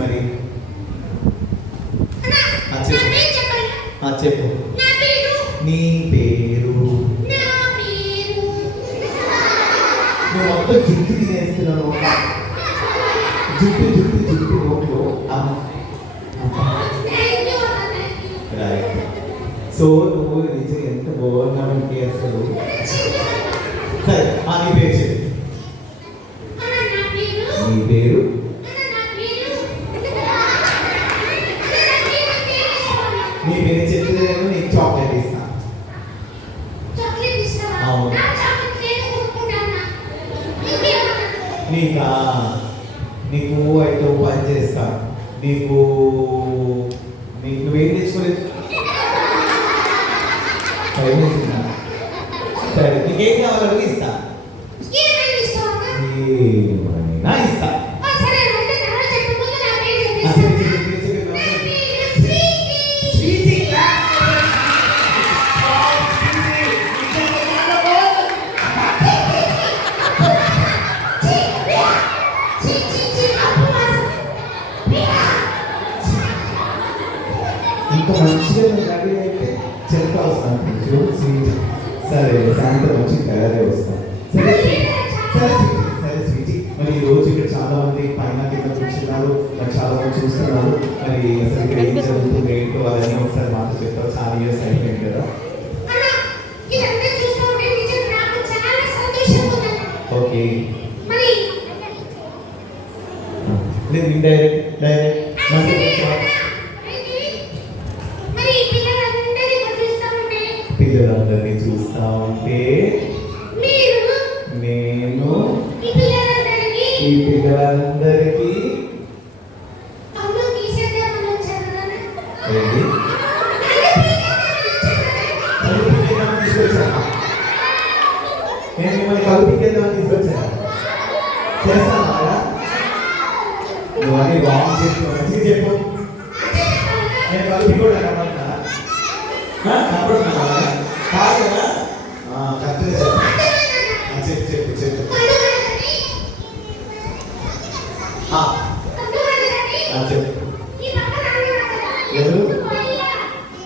మరి చెప్పు. నీ పేరు. నువ్వు మొత్తం జుట్టు తినేస్తున్నావు. జుట్టు ఓట్లు. సో నువ్వు నిజంగా ఎంత బాగున్నావంటే అసలు. సరే నీ పేరు చెప్పు. నీ పేరు. నీ పేరు చెప్తే నీకు చాక్లెట్ ఇస్తా. అవును. నీకు అయితే పని చేస్తా. నువ్వేం తెచ్చుకోలేదు. సరే నీకేం కావాలని ఇస్తా. ఇస్తా. ఇంకా మంచిగా రెడీ అయితే చెప్పాల్సిన స్వీట్. సరే సాయంత్రం వచ్చి తయారీ వస్తాం. సరే సరే స్వీటీ. మరి ఈ రోజు ఇక్కడ చాలా మంది పైన కింద కూర్చున్నారు, మరి చాలా మంది చూస్తున్నారు. మరి అసలు ఇక్కడ ఏం జరుగుతుంది ఏంటో అవన్నీ ఒకసారి మాతో చెప్తారు. చాలా ఇయర్స్ అయిపోయింది కదా. ఓకే పిల్లలందరినీ చూస్తా ఉంటే నేను ఈ పిల్లలందరికీ నేను మిమ్మల్ని కలుపుకెళ్దామని తీసుకొచ్చా. చేస్తాను కదా. నువ్వు అని బాగు చెప్పు, మంచిగా చెప్పు. నేను కలిపి కూడా కనపడుతున్నా కాదు కదా. కరెక్ట్గా చెప్పు. చెప్పు ఎవరు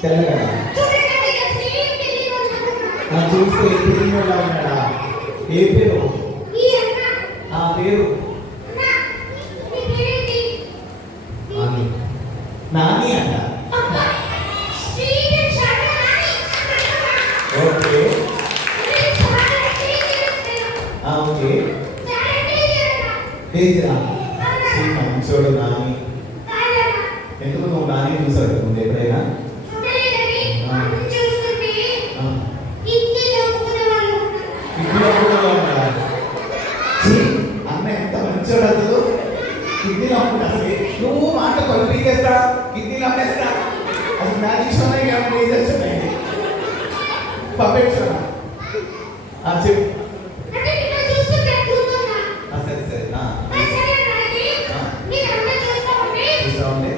తెలంగాణ చూస్తే ఎలా ఉన్నాడా. ఏ పేరు. పేరు నాని అంట. ఓకే ఓకే మంచోడు నాని. ఎందుకు నువ్వు నాని చూసాడు ముందు ఎప్పుడైనా? అన్న ఎంత మంచోడు అసలు. కిడ్నీలు అమ్ముకుంటా. అసలు నువ్వు మాట కొలిపికేస్తా, కిడ్నీలు అమ్మేస్తా. అసలు మ్యాజిక్ షోనా ఏదైనా పర్ఫెక్ట్ షోనా చెప్పు. చూస్తా ఉండే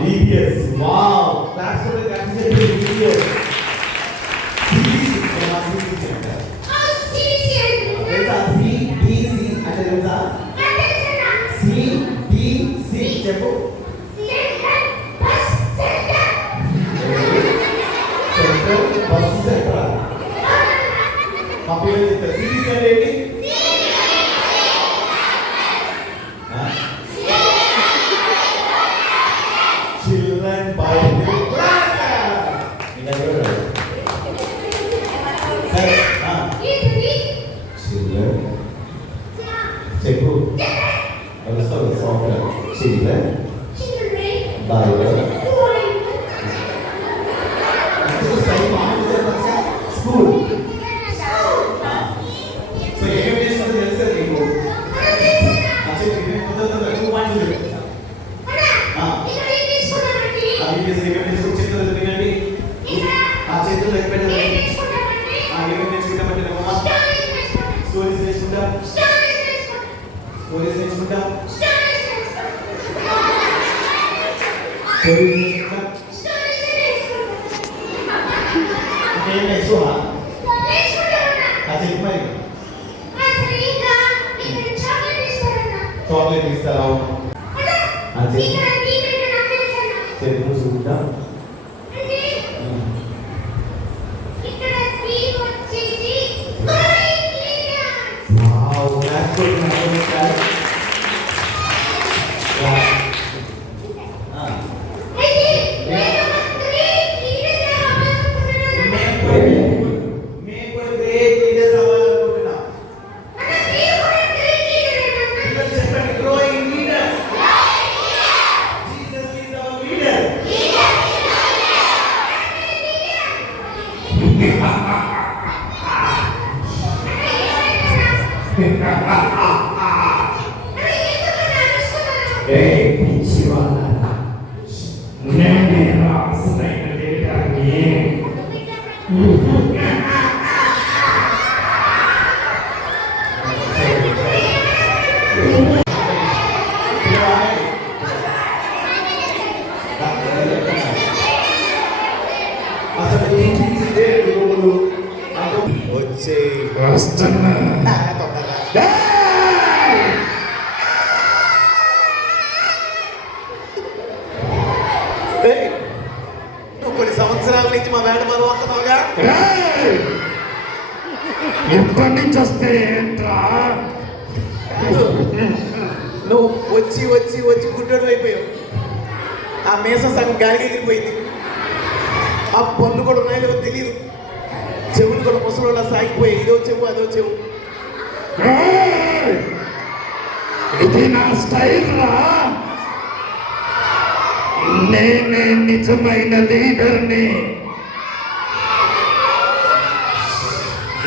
BBS. Wow, that's what it actually is. BBS. CBC అంటే తెలుసా? CBC చెప్పు. Central bus centre. కాపీలో చెప్తా. CBC అంటే ఏంటి? Children Bible Class. Children. చెప్పు. Children Bible School. So ఏమేమి చేసినా తెలుసా నీకు? చేతులు ఇంకేం నేర్చుకోవా చెప్పి మరి చాక్లెట్ ఇస్తారా అది చెప్పు చూద్దాం Wow, that's good. వచ్చే వస్తున్నా నువ్వు కొన్ని సంవత్సరాల నుంచి మా మేడ మనం వస్తున్నావుగా ఎప్పటి నుంచి వస్తే ఏంట్రా నువ్వు వచ్చి వచ్చి వచ్చి గుడ్డోడు అయిపోయావు ఆ మీసం సగం గాలికి ఎగిరిపోయింది ఆ పళ్ళు కూడా ఉన్నాయో తెలియదు చెవులు కూడా ముసలు సాగిపోయాయి ఇదో చెవు అదో చెవు ఇది నా స్టైల్ రా నేనే నిజమైన లీడర్ని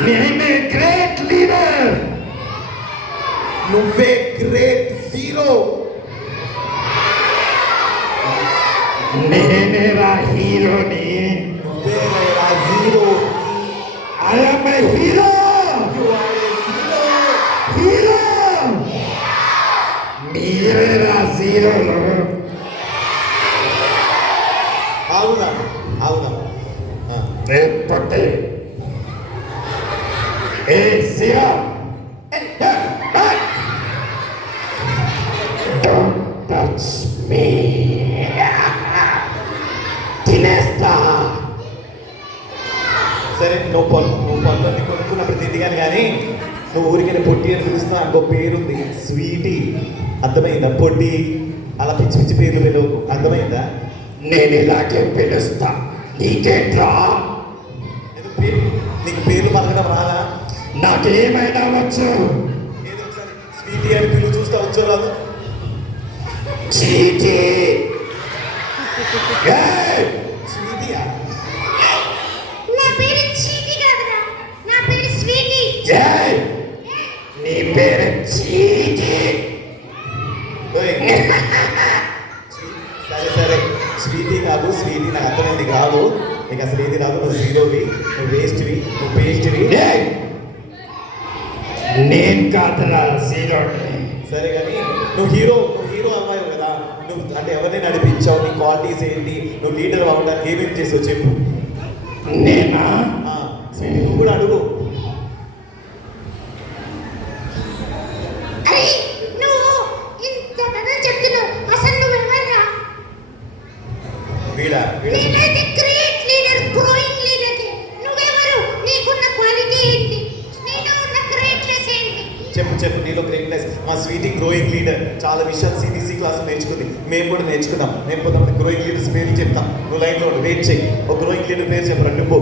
నేనే గ్రేట్ లీడర్ నువ్వే గ్రేట్ జీరో నేనే రా హీరోని నువ్వే రా zero I am a hero hero మీరే రా జీరోలు అవునా అవునా ఎప్పటి ఏ సిరా డోంట్ టచ్ మీ తినేస్తా సరే నువ్వు పళ్ళని కొనుక్కున్నప్పుడు తిందిగాను కానీ నువ్వు ఊరికైనా పొట్టి అని పిలుస్తున్నా ఇంకో పేరుంది స్వీటీ అర్థమైందా పొట్టి అలా పిచ్చి పిచ్చి పేర్లు పిలవకు అర్థమైందా నేను ఇలాగే పిలుస్తా నీకేట్రా నీకు పేర్లు పలకడం రాదా నాకేమైనా వచ్చు ఏదో ఒకసారి స్వీటీ అని పిలువు చూస్తా వచ్చో రాదు చీటీ స్వీటీయా నా పేరు చీటి కాదురా నా పేరు స్వీటీ నీ పేరు చీటీ సరే సరే స్వీటీ కాదు స్వీటీ నాకు అర్థమైంది కాదు నీకు అసలు ఏది రాదు నువ్వు జీరోవి నువ్వు వేస్ట్వి నువ్వు పేస్ట్వి నేను కాదురా జీరోని సరే కానీ నువ్వు హీరో అమ్మాయి కదా నువ్వు అంటే ఎవరిని నడిపించావు నీ క్వాలిటీస్ ఏంటి నువ్వు లీడర్ అవ్వడానికి ఏమేమి చేసావు చెప్పు నేనా స్వీటీ నువ్వు కూడా అడుగు అరే నువ్వు ఇంత కథ చెప్తున్నావు అసలు నువ్వు ఎవర్రా వీడా నేనైతే గ్రేట్ లీడర్ గ్రోయింగ్ లీడర్ నువ్వెవరు నీకున్న క్వాలిటీ ఏంటి నీలో ఉన్న గ్రేట్నెస్ ఏంటి చెప్పు నీలో గ్రేట్నెస్ మా స్వీటీ గ్రోయింగ్ లీడర్ చాలా విషయాలు సిబిసి క్లాస్ నేర్చుకుంది మేము కూడా నేర్చుకున్నాం నేను కొంతమంది గ్రోయింగ్ లీడర్స్ పేరు చెప్తాం నువ్వు లైన్లో వెయిట్ చేయి ఒక గ్రోయింగ్ లీడర్ పేరు చెప్పరా నువ్వు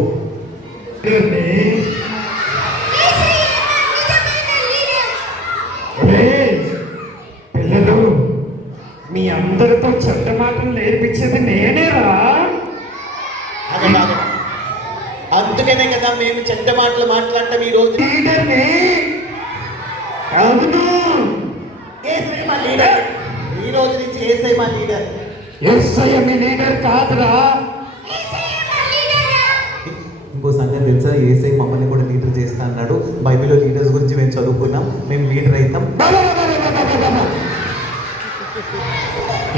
పిల్లలు మీ అందరితో చెడ్డ మాటలు నేర్పించేది నేనేరా అందుకనే కదా మేము చెడ్డ మాటలు మాట్లాడటం ఈ రోజు లీడర్ని అవును ఏసై మా లీడర్ ఈ రోజు నుంచి ఏసై మా లీడర్ ఎస్ఐ మీ లీడర్ కాదురా ఇంకో సంగతి తెలుసా ఏసై మమ్మల్ని కూడా లీడర్ చేస్తా అన్నాడు బైబిల్లో లీడర్స్ గురించి మేము చదువుకున్నాం మేము లీడర్ అవుతాం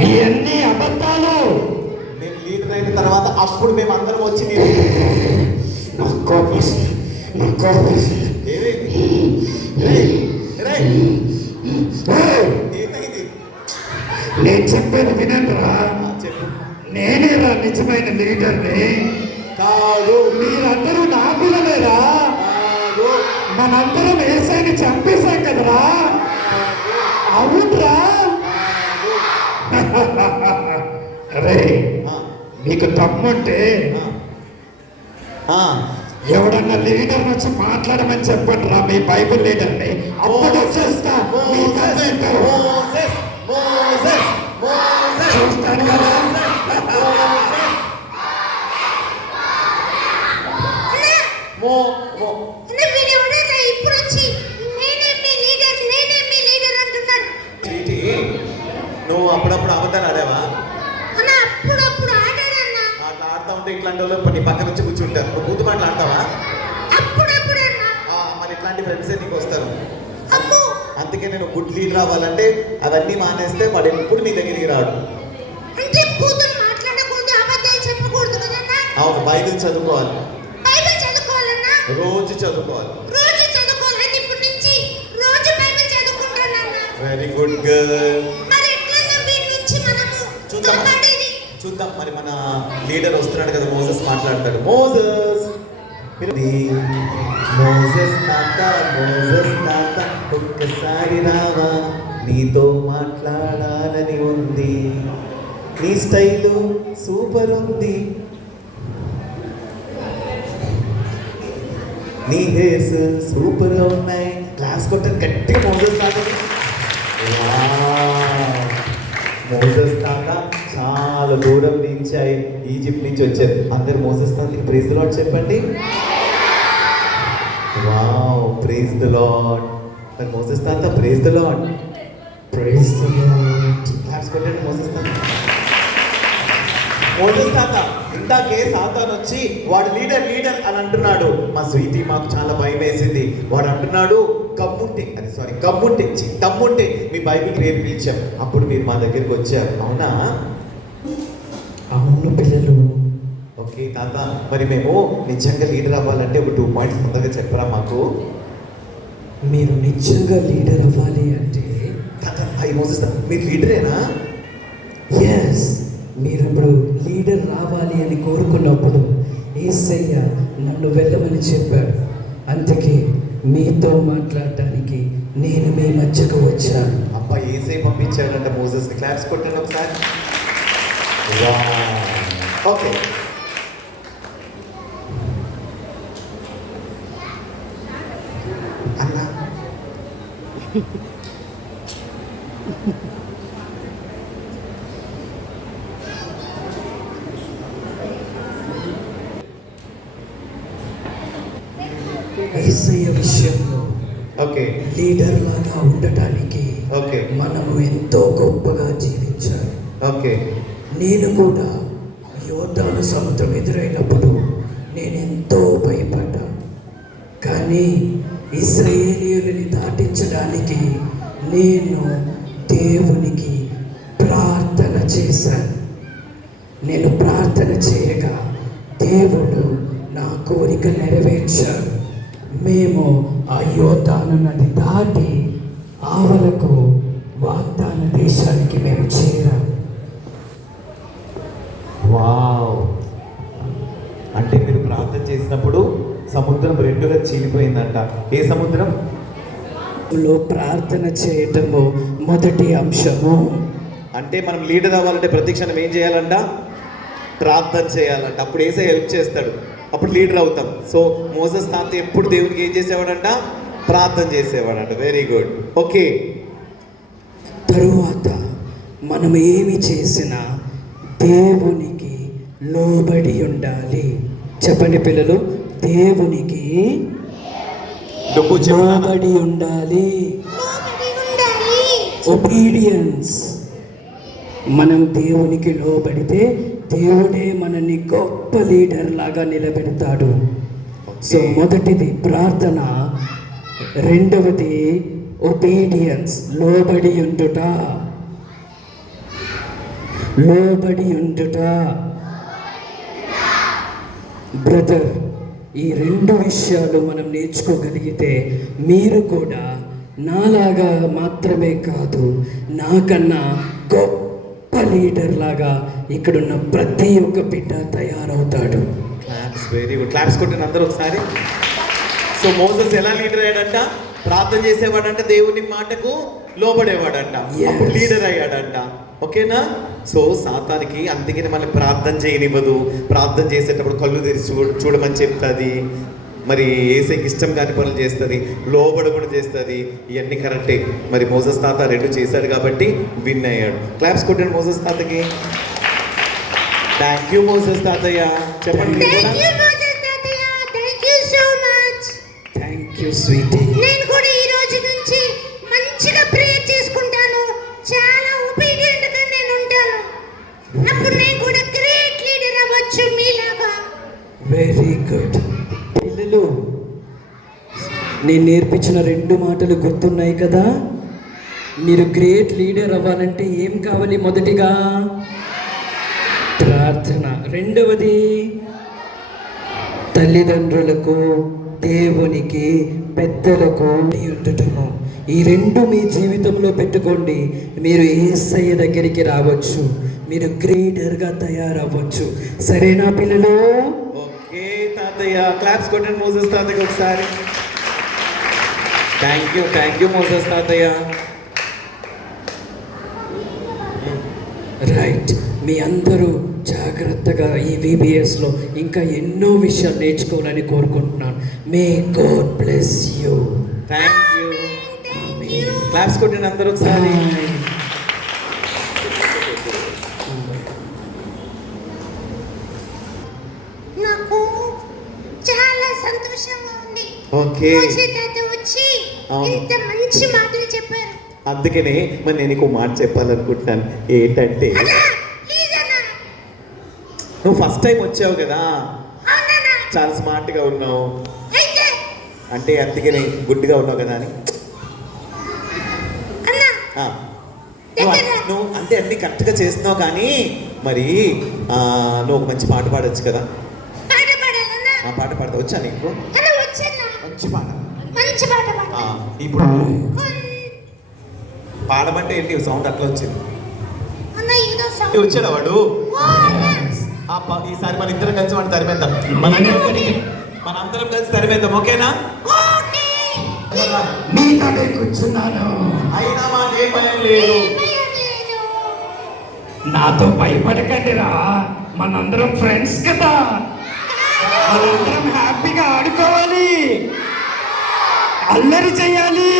ఇవన్నీ అబద్ధాలు అప్పుడు మేము అందరం వచ్చి మీరు నాకు కోపం వస్తుంది. నాకు కోపం వస్తుంది. ఏమైంది? రేయ్, రేయ్, ఏమైంది? నేను చెప్పేది వినండిరా. చెప్పు. నేనేరా నిజమైన లీడర్ని. కాదు, మీరందరూ నా పిల్లలేరా? కాదు, మనందరం ఏసైని చంపేశాం కదరా. అవునరా? అరే ఆ, నీకు దమ్ముంటే ఆ, ఎవడన్నా లీడర్ నుంచి మాట్లాడమని చెప్పండి రా, మీ బైబిల్ లీడర్ని. అప్పుడు వచ్చేస్తా. మీ కథ ఏంటో మోసెస్, మోసెస్, మోసెస్, చూస్తాను కదా. మో, మో. వీడెవడన్నా ఇప్పుడు వచ్చి నేనే మీ లీడర్ అంటున్నాడు. చీటి, నువ్వు అప్పుడప్పుడు అబద్ధాలు ఆడావా? అన్న అప్పుడప్పుడు ఆడాడన్నా. అట్లా ఆడుతూ ఉంటే ఇట్లాంటి వాళ్ళు నీ పక్కన వచ్చి కూర్చుంటారు. నువ్వు బూతు మాటలు ఆడతావా? అప్పుడప్పుడు అన్నా. మరి ఇట్లాంటి ఫ్రెండ్సే నీకు వస్తారు. అమ్మో, అందుకే నేను గుడ్ లీడ్ రావాలంటే అవన్నీ మానేస్తే వాడు ఎప్పుడు నీ దగ్గరికి రాడు. అంటే బూతులు మాట్లాడకూడదు, అబద్ధాలు చెప్పకూడదు కదన్నా. అవును, బైబిల్ చదువుకోవాలి, బైబిల్ చదువుకోవాలన్నా. రోజు చదువుకోవాలి. రోజు చదువుకోవాలని ఇప్పటి నుంచి రోజు బైబిల్ చదువుకుంటానన్నా. Very good girl. మరి ఎట్లా వీడి నుంచి మనము చూద్దాం. కాపాడేది? చూద్దాం, మరి మన లీడర్ వస్తున్నాడు కదా, మోసెస్ మాట్లాడతాడు. మోసెస్, మోసెస్ తాత ఒక్కసారి రావా, నీతో మాట్లాడాలని ఉంది, నీ స్టైలు సూపర్ ఉంది, నీ హెయిర్స్ సూపర్ గా ఉన్నాయి. క్లాస్ కొట్టని గట్టిగా మోసెస్ తాత. మోసెస్ తాత చాలా దూరం నుంచి ఈజిప్ట్ నుంచి వచ్చారు. అందరు మోసెస్ తాతకి ప్రైజ్ ది లార్డ్ చెప్పండి. Wow, praise the lord. మరి మోసెస్ తాత praise the lord. Praise the lord. Claps కొట్టండి మోసెస్ తాత. మోసెస్ తాత, ఇందాకే సాతాన్ వచ్చి వాడు లీడర్ అని అంటున్నాడు. మా స్వీటీ మాకు చాలా భయం వేసింది. వాడు అంటున్నాడు దమ్ముంటే మీ బైబిల్ రేపు పిలిచాం, అప్పుడు మీరు మా దగ్గరికి వచ్చారు, అవునా? అవును పిల్లలు. ఓకే తాత, మరి మేము నిజంగా లీడర్ అవ్వాలంటే ఒక 2 పాయింట్స్ ముందుగా చెప్పరా మాకు? మీరు నిజంగా లీడర్ అవ్వాలి అంటే తాత, అయ్యి మోసెస్ తాత, మీరు లీడరేనా? ఎస్, మీరు ఇప్పుడు లీడర్ రావాలి అని కోరుకున్నప్పుడు యేసయ్య నన్ను వెళ్ళమని చెప్పాడు. అందుకే మీతో మాట్లాడటానికి నేను మీ మధ్యకు వచ్చాను. అబ్బా, ఏసై పంపించాడంట మోసెస్ని. క్లాప్స్ కొట్టండి ఒకసారి. ఓకే, అన్నా యేసయ్య విషయంలో ఓకే, లీడర్ లాగా ఉండటానికి ఓకే, మనము ఎంతో గొప్పగా జీవించాలి. ఓకే. నేను కూడా యోర్దాను సముద్రం ఎదురైనప్పుడు నేను ఎంతో భయపడ్డా. కానీ ఇశ్రాయేలీయులని దాటించడానికి నేను దేవునికి ప్రార్థన చేశాను. నేను ప్రార్థన చేయగా దేవుడు నా కోరిక నెరవేర్చాడు. మేము ఆ యోర్దాను నది దాటి ఆవలకు వాగ్దాన దేశానికి మేము చేరాము. వావ్, అంటే మీరు ప్రార్థన చేసినప్పుడు సముద్రం 2గా చీలిపోయిందంట. ఏ సముద్రం? లో ప్రార్థన చేయటము మొదటి అంశము. అంటే మనం లీడర్ అవ్వాలంటే ప్రతి క్షణం ఏం చేయాలంట? ప్రార్థన చేయాలంట. అప్పుడు ఏసై హెల్ప్ చేస్తాడు, అప్పుడు లీడర్ అవుతాం. సో మోసెస్ తాత ఎప్పుడు దేవునికి ఏం చేసేవాడంట? ప్రార్థన చేసేవాడంట. Very good. ఓకే, తరువాత మనం ఏమి చేసినా దేవునికి లోబడి ఉండాలి. చెప్పండి పిల్లలు, దేవునికి లోబడి ఉండాలి. ఒబీడియన్స్. మనం దేవునికి లోబడితే దేవుడే మనల్ని గొప్ప లీడర్ లాగా నిలబెడతాడు. సో మొదటిది ప్రార్థన, రెండవది ఒబీడియన్స్, లోబడి ఉండుట. బ్రదర్, ఈ రెండు విషయాలు మనం నేర్చుకోగలిగితే మీరు కూడా నాలాగా మాత్రమే కాదు, నాకన్నా గొప్ప లీడర్ లాగా ఇక్కడున్న ప్రతి ఒక్క బిడ్డ తయారవుతాడు. Claps, very good. క్లాప్స్ కొట్టిన అందరూ ఒకసారి. సో మోసెస్ ఎలా లీడర్ అయ్యాడంట? ప్రార్థన చేసేవాడంట, దేవుని మాటకు లోబడేవాడంట, అప్పుడు లీడర్ అయ్యాడంట. ఓకేనా? సో సాతానికి అందుకని మళ్ళీ ప్రార్థన చేయనివ్వదు. ప్రార్థన చేసేటప్పుడు కళ్ళు తెరిచి చూడమని చెప్తుంది. మరి ఏసైకి ఇష్టం కాని పనులు చేస్తుంది, లోబడకుండా చేస్తుంది. ఇవన్నీ కరెక్టే. మరి మోసెస్ తాత రెండు చేశాడు కాబట్టి విన్ అయ్యాడు. క్లాప్స్ కొట్టండి మోసెస్ తాతకి. థ్యాంక్ యూ మోసెస్ తాతయ్య. చెప్పండి మీరు కూడా. థ్యాంక్ యూ మోసెస్ తాతయ్య, thank you so much. Thank you sweetie. నేను కూడా ఈ రోజు నుంచి మంచిగా ప్రేయర్ చేసుకుంటాను, చాలా ఒబీడియంట్ గా నేను ఉంటాను. అప్పుడు నేను కూడా గ్రేట్ లీడర్ అవ్వచ్చు మీలాగా. Very good. పిల్లలు, నేను నేర్పించిన రెండు మాటలు గుర్తున్నాయి కదా? మీరు గ్రేట్ లీడర్ అవ్వాలంటే ఏం కావాలి? మొదటిగా ప్రార్థన, రెండవది తల్లిదండ్రులకు, దేవునికి, పెద్దలకు ఉండటము. ఈ రెండు మీ జీవితంలో పెట్టుకోండి. మీరు యేసయ్య దగ్గరికి రావచ్చు, మీరు గ్రేటర్గా తయారవ్వచ్చు. సరేనా పిల్లలు? ఓకే తాతయ్య. క్లాప్స్ కొట్టండి మోసెస్ తాతయ్యకి ఒకసారి. థ్యాంక్ యూ మోసెస్ తాతయ్య. రైట్. మీ అందరూ జాగ్రత్తగా ఈ VBSలో ఇంకా ఎన్నో విషయాలు నేర్చుకోవాలని కోరుకుంటున్నాను. May God bless you. Thank you. Claps కొట్టండి అందరూ ఒకసారి. నాకు చాలా సంతోషంగా ఉంది. ఓకే. మోసెస్ తాత వచ్చి ఇంత మంచి మాటలు చెప్పారు. అందుకనే మరి నేను ఇంకో మాట చెప్పాలనుకుంటున్నాను. ఏంటంటే, అన్నా, ప్లీజ్ అన్నా. నువ్వు ఫస్ట్ టైం వచ్చావు కదా, అవునన్నా. చాలా స్మార్ట్గా ఉన్నావు. అయితే అంటే అందుకని గుడ్డిగా ఉన్నావు కదా అని. అన్నా, ఆ, నువ్వు అంటే అన్ని కరెక్ట్గా చేస్తున్నావు కానీ మరి నువ్వు ఒక మంచి పాట పాడొచ్చు కదా. పాట పాడాలన్నా. ఆ పాట పాడతా వచ్చా నీకు? అన్నా వచ్చన్నా. మంచి పాట. మంచి పాట పాడు. ఇప్పుడు పాడమంటే ఏంటి సౌండ్ అట్లా వచ్చింది? అన్నా ఏదో సౌండ్ వచ్చాడు వాడు. ఓ అన్నా. ఈసారి మన ఇద్దరం కలిసి వాడిని తరిమేద్దాం. మనందరం కలిసి తరిమేద్దాం. ఓకేనా? ఓకే. మీతోనే కూర్చున్నాను. అయినా మాకేం భయం లేదు. భయం లేదు. నాతో భయపడకండిరా, మనందరం ఫ్రెండ్స్ కదా. మనందరం హ్యాపీగా ఆడుకోవాలి, అల్లరి చేయాలి,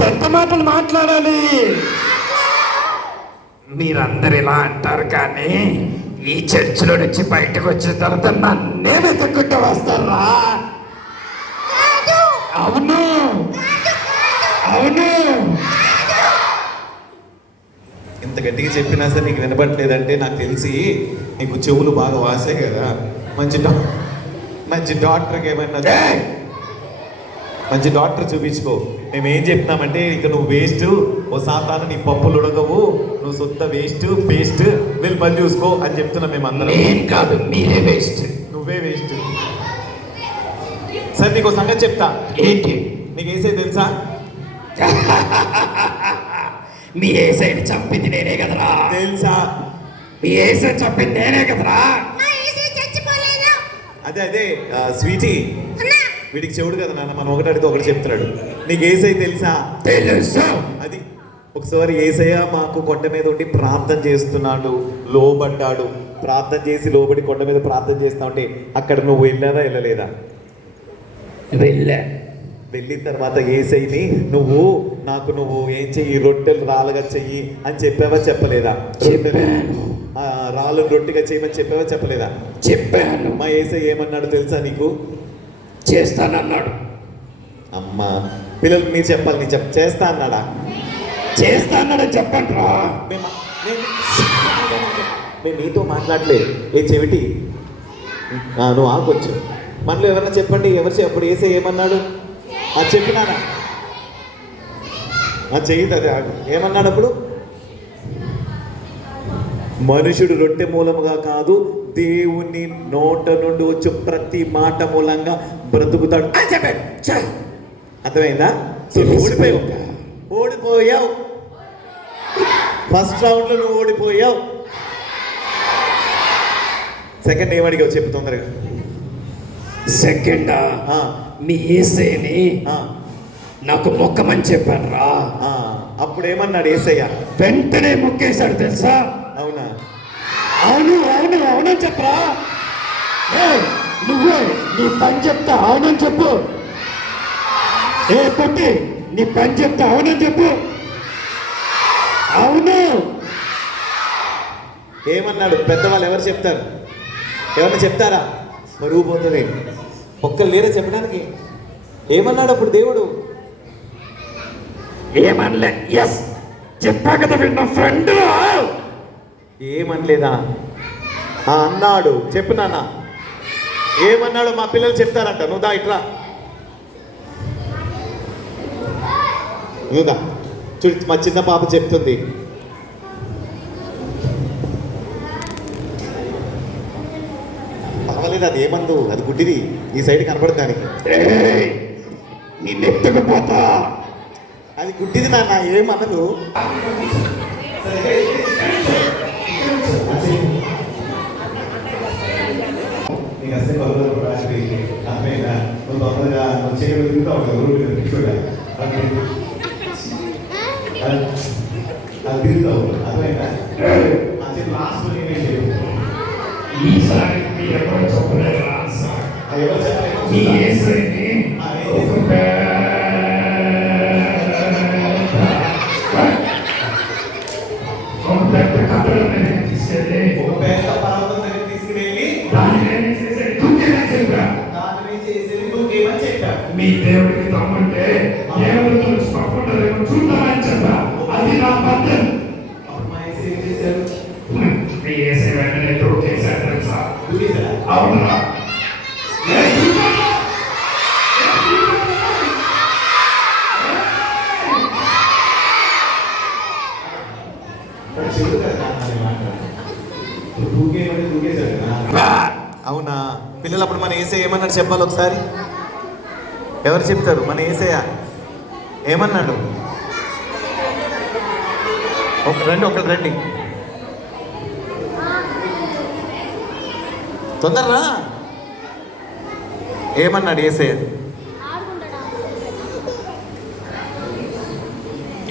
చెత్త మాటలు మాట్లాడాలి. మీరందరు ఇలా అంటారు కానీ ఈ చర్చిలో నుంచి బయటకు వచ్చిన తర్వాత నన్నే వెతుక్కుంటూ వస్తారా? కాదు. అవును అవును. ఇంత గట్టిగా చెప్పినా సరే నీకు వినపట్లేదంటే నాకు తెలిసి నీకు చెవులు బాగా వాసాయి కదా. మంచి డాక్టర్కి ఏమైనా మంచి డాక్టర్ చూపించుకో. మేము ఏం చెప్తున్నామంటే ఇక నువ్వు వేస్ట్, ఓ సాతాను నీ పప్పులు ఉడకవు, నువ్వు సొంత వేస్ట్ పేస్ట్, వెళ్ళి పని చూసుకో అని చెప్తున్నాం మేము అందరం. ఏం కాదు, మీరే వేస్ట్. నువ్వే వేస్ట్. సరే నీకు సంగతి చెప్తా. ఏంటి? నీకు ఏసై తెలుసా? మీ ఏసైని చంపింది నేనే కదరా. తెలుసా? మీ ఏసై చంపింది నేనే కదరా. మా యేసయ్య చచ్చిపోలేదు. అదే స్వీటీ, అన్నా, వీడికి చెవుడు కదా నాన్న, మనం ఒకటి అడిగితే ఒకటి చెప్తున్నాడు. నీకు ఏసై తెలుసా? తెలుసు. అది ఒకసారి ఏసయ్య మాకు కొండ మీద ఉండి ప్రార్థన చేస్తున్నాడు, లోబడ్డాడు. ప్రార్థన చేసి లోబడి కొండ మీద ప్రార్థన చేస్తా ఉంటే అక్కడ నువ్వు వెళ్ళావా వెళ్ళలేదా? వెళ్ళా. వెళ్ళిన తర్వాత ఏసైని నువ్వు నువ్వు ఏం చెయ్యి, రొట్టెలు రాళ్ళగా చెయ్యి అని చెప్పావా చెప్పలేదా? చెప్పాను. రాళ్ళు రొట్టెగా చేయమని చెప్పావా చెప్పలేదా? చెప్పాను. మా ఏసై ఏమన్నాడు తెలుసా నీకు? చేస్తానన్నాడు. అమ్మా పిల్లలు మీరు చెప్పాలి. నేను చేస్తా అన్నాడా? చేస్తా అన్నాడు. చెప్పండి రా. మేము నీతో మాట్లాడలేదు. ఏ చెవిటి నువ్వు ఆకొచ్చు. మనలో ఎవరన్నా చెప్పండి, అప్పుడు ఏసై ఏమన్నాడు? చెప్పినానా? చెయ్యి అదే ఏమన్నాడు అప్పుడు? మనుషుడు రొట్టె మూలముగా కాదు, దేవుని నోట నుండి వచ్చే ప్రతి మాట మూలంగా బ్రతుకుతాడు అని చెప్పాడు. అర్థమైందా? సో నువ్వు ఓడిపోయావు. ఫస్ట్ రౌండ్ లో నువ్వు ఓడిపోయావు. సెకండ్ ఏమడిగావు చెప్పు తొందరగా. సెకండ్ మీ యేసయ్యని నాకు మొక్కమని చెప్పాను రా. అప్పుడు ఏమన్నాడు యేసయ్య? వెంటనే మొక్కేశాడు తెలుసా? అవునా? అవును అవును అవునని చెప్పరా. నువ్వే నీ పని చెప్తా అవునని చెప్పు. ఏ పొట్టి నీ పని చెప్తా అవునని చెప్పు. అవును. ఏమన్నాడు? పెద్దవాళ్ళు ఎవరు చెప్తారు? ఎవరైనా చెప్తారా? మరుగు పోతుంది. ఒక్కరు లేరే చెప్పడానికి. ఏమన్నాడు అప్పుడు దేవుడు? ఏమనలే. ఎస్ చెప్పా కదా విన్న ఫ్రెండ్. ఏమనలేదా? అన్నాడు. చెప్పు నాన్న. ఏమన్నాడు? మా పిల్లలు చెప్తారంట. నువ్వు దా ఇట్రా. నువ్వు దా. చూడు మా చిన్న పాప చెప్తుంది. పర్వాలేదు, అది ఏమందు, అది గుడ్డిది. ఈ సైడ్ కనపడదు దానికి. నిన్నెత్తుకుపోతా. అది గుడ్డిది నాన్న, ఏమనదు. ఈసారి మీరు ఎవరు చెప్పలేదు మీ యేసయ్యని ఒక పెద్ద కట్టడం మీద తీసుకెళ్ళి దాన్ని చెప్పా. మీ దేవుడికి తమ్ముంటే దేవుడితో పట్టుకుంటారేమో చూద్దామని చెప్పా. అది నా పద్ధతి. మీ యేసయ్య వెంటనే ప్రూవ్ చేశారు తెలుసా? అవునా? అవునా? పిల్లలు అప్పుడు మన యేసయ్య ఏమన్నాడు చెప్పాలి ఒకసారి. ఎవరు చెప్తారు? మన యేసయ్య ఏమన్నాడు? ఒకరు రండి తొందరరా. ఏమన్నాడు యేసయ్య?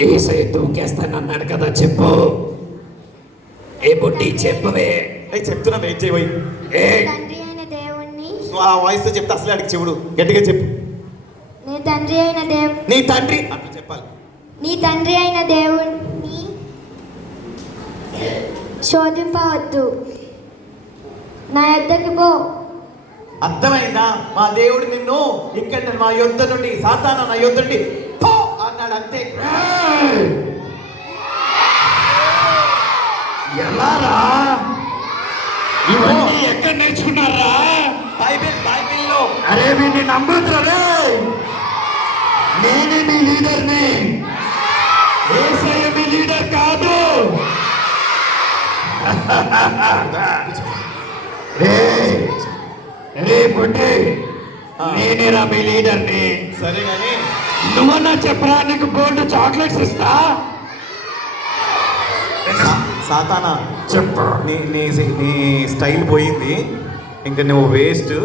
యేసయ్య దూకేస్తానన్నాడు కదా, చెప్పు. ఏ బుడ్డి చెప్పవే. చెప్తున్నా, వెయిట్ చేయబోయి. తండ్రి అయిన దేవుణ్ణి. నువ్వు ఆ వాయిస్తో చెప్తే అసలే అడిగి చెవుడు. గట్టిగా చెప్పు. నీ తండ్రి అయిన నీ తండ్రి అట్లా చెప్పాలి. నీ తండ్రి అయిన దేవుణ్ణి శోధింపవద్దు. నా యొద్దకి పో. అర్థమైందా? మా దేవుడు నిన్ను ఇక్కడ మా యొద్ద నుండి, సాతానా నా యొద్ద నుండి పో అన్నాడు. అంతే. ఎలారా? ఇవన్నీ ఎక్కడ నేర్చుకున్నారా? బైబిల్లో. అరే వీడిని నమ్మద్దురా. నేనే మీ లీడర్ని. యేసయ్య మీ లీడర్ కాదు. రే పుట్టి, నేనేరా మీ లీడర్ని. సరే కానీ నువ్వన్నా చెప్పరా, నీకు గోల్డ్ చాక్లెట్స్ ఇస్తా. సాతానా చెప్పు. నీ స్టైల్ పోయింది. ఇంకా నువ్వు వేస్ట్.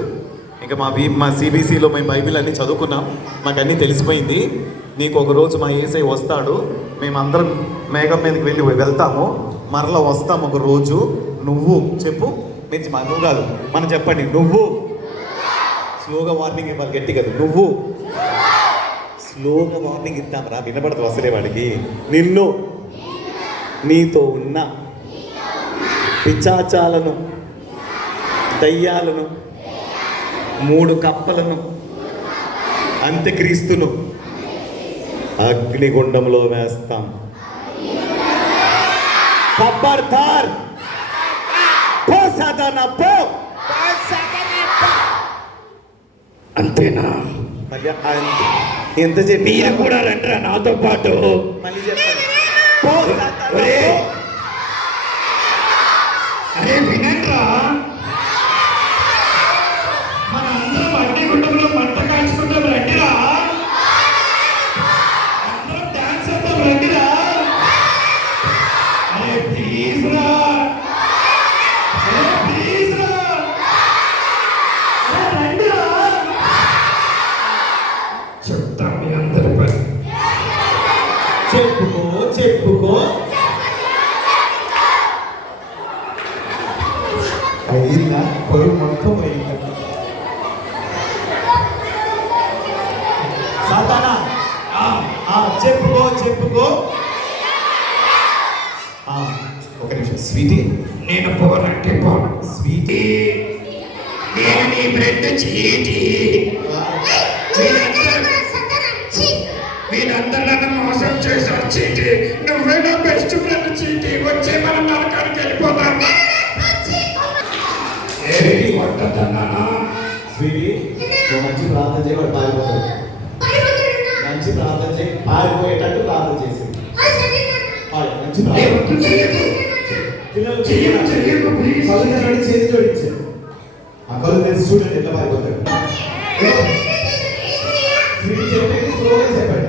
ఇంకా మా సిబిసిలో మేము బైబిల్ అన్నీ చదువుకున్నాం, మాకు అన్నీ తెలిసిపోయింది. నీకు ఒక రోజు మా యేసయ్య వస్తాడు, మేమందరం మేఘం మీదకి వెళ్తాము, మరలా వస్తాము ఒక రోజు. నువ్వు చెప్పు. నువ్వు కాదు, మనం చెప్పండి. నువ్వు స్లోగా వార్నింగ్ ఇవ్వాలి, గట్టి కదా. నువ్వు స్లోగా వార్నింగ్ ఇద్దాంరా, వినపడదు అసలే వాడికి. నిన్ను, నీతో ఉన్న పిచాచాలను, దయ్యాలను, 3 కప్పలను, అంత్యక్రీస్తును అగ్నిగుండంలో వేస్తాం. ఖబర్దార్, పో సాతానా, పో. అంతేనా? ఎంత చెప్పి మీరు కూడా రండిరా నాతో పాటు. మళ్ళీ చెప్తాను. పో సాతానా, ఒరే. పో. అరే వినండ్రా, మన అందరం అగ్నిగుండంలో మంట కాల్చుకుంటాం రండిరా, అందరం డాన్స్ చేద్దాం రండిరా. అరే ప్లీజ్ రా, అరే ప్లీజ్ రా, అరే రండిరా. చెప్తాం మీ అందరి పని. చెప్పుకో చెప్పుకో అయిందా పొరుగు మొత్తం అయిందా సాతానా చెప్పుకో చెప్పుకో ఒక నిమిషం స్వీటీ నేను పోనంటే పోను. స్వీటీ నేను నీ బ్రెడ్ చీటి. వీళ్ళందరూ నన్ను మోసం చేశారు చీటి. నువ్వే నా బెస్ట్ ఫ్రెండ్ చీటి. వచ్చే మనం నరకానికి వెళ్ళిపోతాం. కొట్టద్దన్నానా? స్వీటీ నువ్వు మంచి ప్రార్థన చేయి వాడు పారిపోతాడు. మంచి ప్రార్థన చేయి, పారిపోయేటట్టు ప్రార్థన చేసి మంచి ప్రార్థన వద్దు చెయ్యకు. పిల్లలు చెయ్యకు, చెయ్యకు, please. పలుకుతాడు చేతి జోడించాడు ఆ కళ్ళు తెలిసి చూడండి ఎట్లా పారిపోతాడు స్వీటీ చెప్పేది స్లోగా చెప్పండి